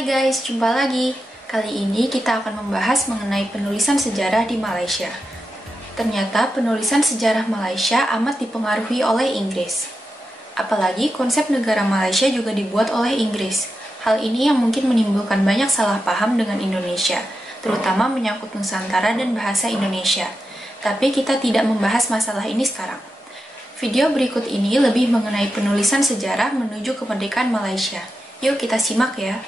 Hai guys, jumpa lagi. Kali ini kita akan membahas mengenai penulisan sejarah di Malaysia. Ternyata penulisan sejarah Malaysia amat dipengaruhi oleh Inggris. Apalagi konsep negara Malaysia juga dibuat oleh Inggris. Hal ini yang mungkin menimbulkan banyak salah paham dengan Indonesia, terutama menyangkut Nusantara dan bahasa Indonesia. Tapi kita tidak membahas masalah ini sekarang. Video berikut ini lebih mengenai penulisan sejarah menuju kemerdekaan Malaysia. Yuk kita simak ya.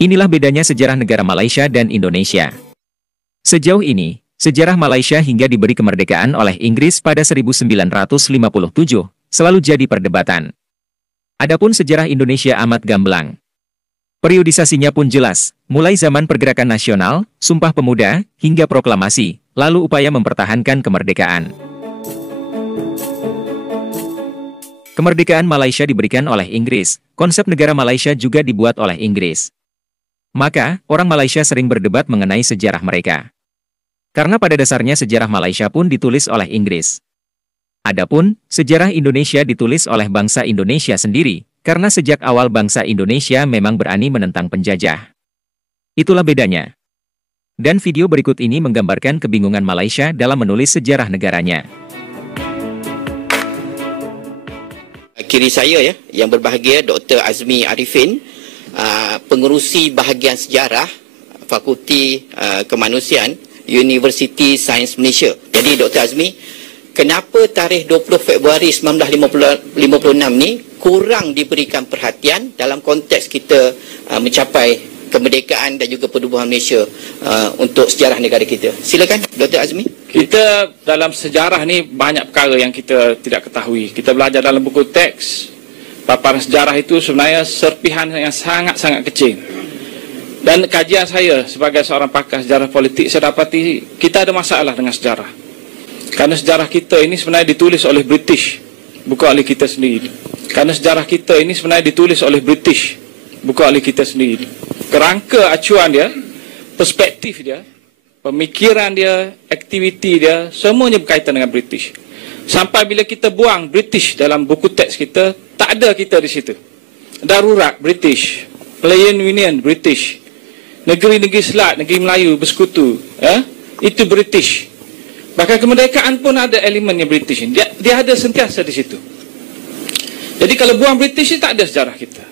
Inilah bedanya sejarah negara Malaysia dan Indonesia. Sejauh ini, sejarah Malaysia hingga diberi kemerdekaan oleh Inggris pada 1957 selalu jadi perdebatan. Adapun sejarah Indonesia amat gamblang. Periodisasinya pun jelas, mulai zaman pergerakan nasional, Sumpah Pemuda, hingga proklamasi, lalu upaya mempertahankan kemerdekaan. Kemerdekaan Malaysia diberikan oleh Inggris, konsep negara Malaysia juga dibuat oleh Inggris. Maka, orang Malaysia sering berdebat mengenai sejarah mereka. Karena pada dasarnya sejarah Malaysia pun ditulis oleh Inggris. Adapun, sejarah Indonesia ditulis oleh bangsa Indonesia sendiri, karena sejak awal bangsa Indonesia memang berani menentang penjajah. Itulah bedanya. Dan video berikut ini menggambarkan kebingungan Malaysia dalam menulis sejarah negaranya. Kiri saya ya, yang berbahagia Dr. Azmi Arifin, pengerusi bahagian sejarah Fakulti Kemanusiaan Universiti Sains Malaysia. Jadi Dr. Azmi, kenapa tarikh 20 Februari 1956 ni kurang diberikan perhatian dalam konteks kita mencapai kemerdekaan dan juga penubuhan Malaysia untuk sejarah negara kita? Silakan Dr. Azmi. Kita dalam sejarah ni banyak perkara yang kita tidak ketahui. Kita belajar dalam buku teks, paparan sejarah itu sebenarnya serpihan yang sangat-sangat kecil. Dan kajian saya sebagai seorang pakar sejarah politik, saya dapati kita ada masalah dengan sejarah. Karena sejarah kita ini sebenarnya ditulis oleh British, bukan oleh kita sendiri. Karena sejarah kita ini sebenarnya ditulis oleh British, bukan oleh kita sendiri. Kerangka acuan dia, perspektif dia, pemikiran dia, aktiviti dia, semuanya berkaitan dengan British. Sampai bila kita buang British dalam buku teks kita, tak ada kita di situ. Darurat British, Pelayan Union British, negeri-negeri Selat, negeri Melayu bersekutu, itu British. Bahkan kemerdekaan pun ada elemennya British. Dia ada sentiasa di situ. Jadi kalau buang British, tak ada sejarah kita.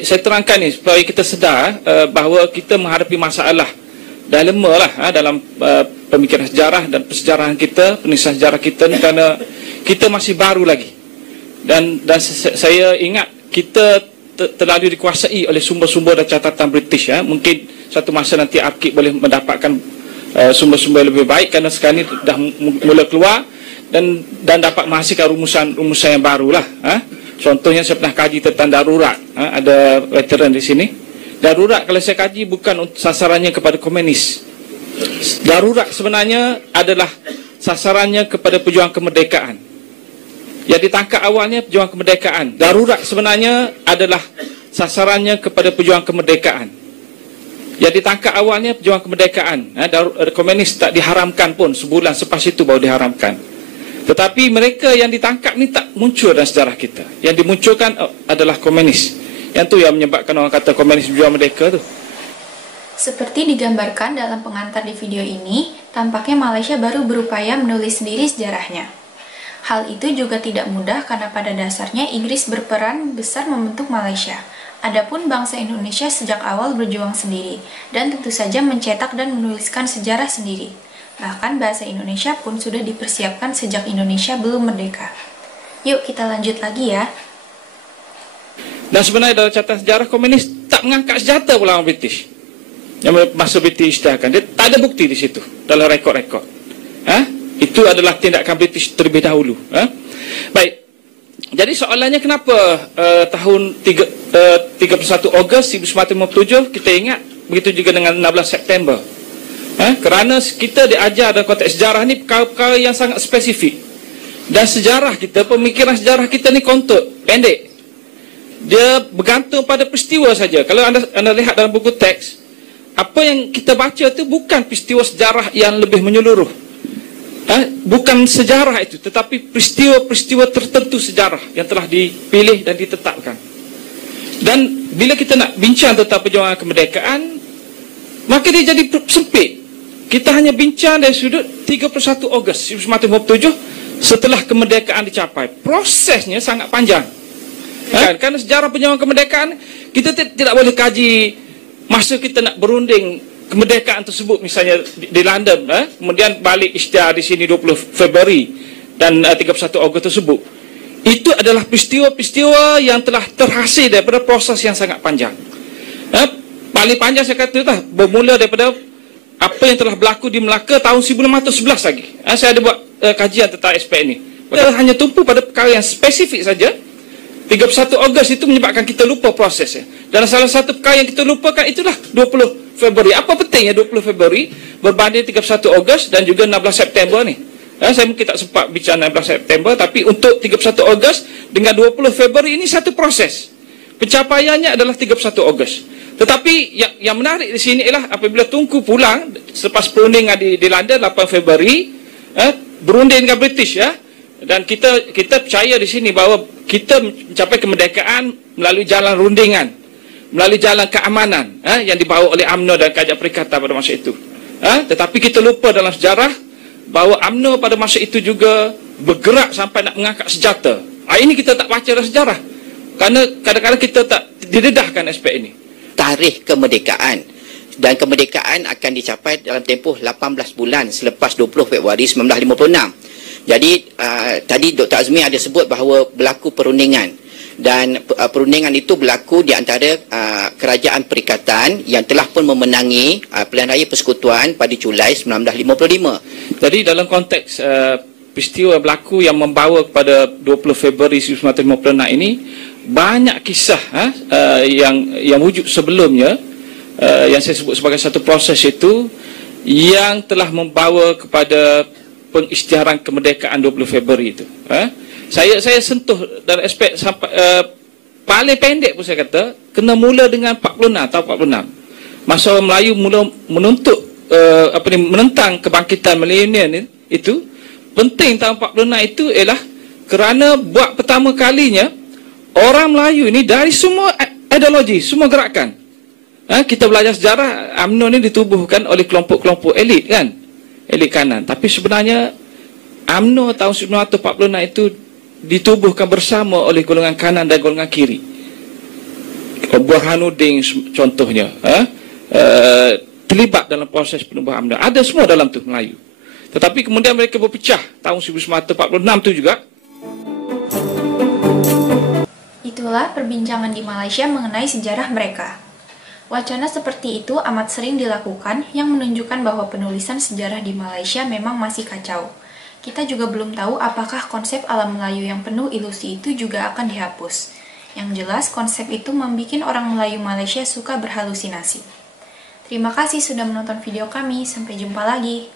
Saya terangkan ni supaya kita sedar bahawa kita menghadapi masalah dah lama lah dalam pemikiran sejarah dan persejarahan kita, penulisan sejarah kita ni, kerana kita masih baru lagi. Dan saya ingat kita terlalu dikuasai oleh sumber-sumber dan catatan British. Mungkin satu masa nanti Arkib boleh mendapatkan sumber-sumber lebih baik, kerana sekarang ni dah mula keluar dan dapat menghasilkan rumusan yang barulah. Contohnya saya pernah kaji tentang darurat. Ada veteran di sini. Darurat kalau saya kaji bukan sasarannya kepada komunis. Darurat sebenarnya adalah sasarannya kepada pejuang kemerdekaan. Yang ditangkap awalnya pejuang kemerdekaan. Darurat sebenarnya adalah sasarannya kepada pejuang kemerdekaan. Yang ditangkap awalnya pejuang kemerdekaan. Komunis tak diharamkan pun, sebulan selepas itu baru diharamkan. Tetapi mereka yang ditangkap ni tak muncul dalam sejarah kita. Yang dimunculkan adalah komunis. Yang tu yang menyebabkan orang kata komunis berjuang merdeka tu. Seperti digambarkan dalam pengantar di video ini, tampaknya Malaysia baru berupaya menulis sendiri sejarahnya. Hal itu juga tidak mudah karena pada dasarnya Inggris berperan besar membentuk Malaysia. Adapun bangsa Indonesia sejak awal berjuang sendiri, dan tentu saja mencetak dan menuliskan sejarah sendiri. Bahkan bahasa Indonesia pun sudah dipersiapkan sejak Indonesia belum merdeka. Yuk kita lanjut lagi ya. Dan sebenarnya dalam catatan sejarah, komunis tak mengangkat senjata pula orang British. Yang masa British isytiharkan, dia tak ada bukti di situ dalam rekod-rekod. Itu adalah tindakan British terlebih dahulu. Baik. Jadi soalannya kenapa tahun 31 Ogos 1957 kita ingat, begitu juga dengan 16 September. Kerana kita diajar dalam konteks sejarah ni perkara-perkara yang sangat spesifik. Dan sejarah kita, pemikiran sejarah kita ni kontut, pendek. Dia bergantung pada peristiwa saja. Kalau anda lihat dalam buku teks, apa yang kita baca tu bukan peristiwa sejarah yang lebih menyeluruh. Bukan sejarah itu, tetapi peristiwa-peristiwa tertentu sejarah yang telah dipilih dan ditetapkan. Dan bila kita nak bincang tentang perjuangan kemerdekaan, maka dia jadi sempit. Kita hanya bincang dari sudut 31 Ogos 1957 setelah kemerdekaan dicapai. Prosesnya sangat panjang. Karena sejarah perjuangan kemerdekaan, kita tidak boleh kaji masa kita nak berunding kemerdekaan tersebut, misalnya di London, kemudian balik isytiar di sini 20 Februari dan 31 Ogos tersebut. Itu adalah peristiwa-peristiwa yang telah terhasil daripada proses yang sangat panjang. Paling panjang saya kata bermula daripada apa yang telah berlaku di Melaka tahun 1911 lagi. Saya ada buat kajian tentang aspek ini. Kita hanya tumpu pada perkara yang spesifik saja. 31 Ogos itu menyebabkan kita lupa prosesnya. Dan salah satu perkara yang kita lupakan itulah 20 Februari. Apa pentingnya 20 Februari berbanding 31 Ogos dan juga 16 September ni? Saya mungkin tak sempat bicara 16 September, tapi untuk 31 Ogos dengan 20 Februari ini satu proses. Pencapaiannya adalah 31 Ogos. Tetapi yang menarik di sini ialah apabila Tunku pulang selepas perundingan di London 8 Februari, berunding dengan British, dan kita percaya di sini bahawa kita mencapai kemerdekaan melalui jalan rundingan, melalui jalan keamanan yang dibawa oleh UMNO dan Kerajaan Perikatan pada masa itu. Tetapi kita lupa dalam sejarah bahawa UMNO pada masa itu juga bergerak sampai nak mengangkat senjata. Ini kita tak baca dalam sejarah, kerana kadang-kadang kita tak didedahkan aspek ini. Tarikh kemerdekaan, dan kemerdekaan akan dicapai dalam tempoh 18 bulan selepas 20 Februari 1956. Jadi tadi Dr. Azmi ada sebut bahawa berlaku perundingan, dan perundingan itu berlaku di antara Kerajaan Perikatan yang telah pun memenangi pilihan raya persekutuan pada Julai 1955. Jadi dalam konteks peristiwa berlaku yang membawa kepada 20 Februari 1956 ini, banyak kisah yang wujud sebelumnya yang saya sebut sebagai satu proses itu yang telah membawa kepada pengisytiharan kemerdekaan 20 Februari itu. Saya sentuh dalam aspek sampai paling pendek pun saya kata kena mula dengan 46 tahun 46. Masa orang Melayu mula menuntut menentang kebangkitan milenial itu, penting tahun 46 itu ialah kerana buat pertama kalinya orang Melayu ini dari semua ideologi, semua gerakan. Kita belajar sejarah, UMNO ini ditubuhkan oleh kelompok-kelompok elit kan, elit kanan. Tapi sebenarnya UMNO tahun 1946 itu ditubuhkan bersama oleh golongan kanan dan golongan kiri. Burhanuddin contohnya terlibat dalam proses penubuhan UMNO. Ada semua dalam tu Melayu. Tetapi kemudian mereka berpecah tahun 1946 tu juga. Itulah perbincangan di Malaysia mengenai sejarah mereka. Wacana seperti itu amat sering dilakukan yang menunjukkan bahwa penulisan sejarah di Malaysia memang masih kacau. Kita juga belum tahu apakah konsep alam Melayu yang penuh ilusi itu juga akan dihapus. Yang jelas, konsep itu membuat orang Melayu Malaysia suka berhalusinasi. Terima kasih sudah menonton video kami, sampai jumpa lagi.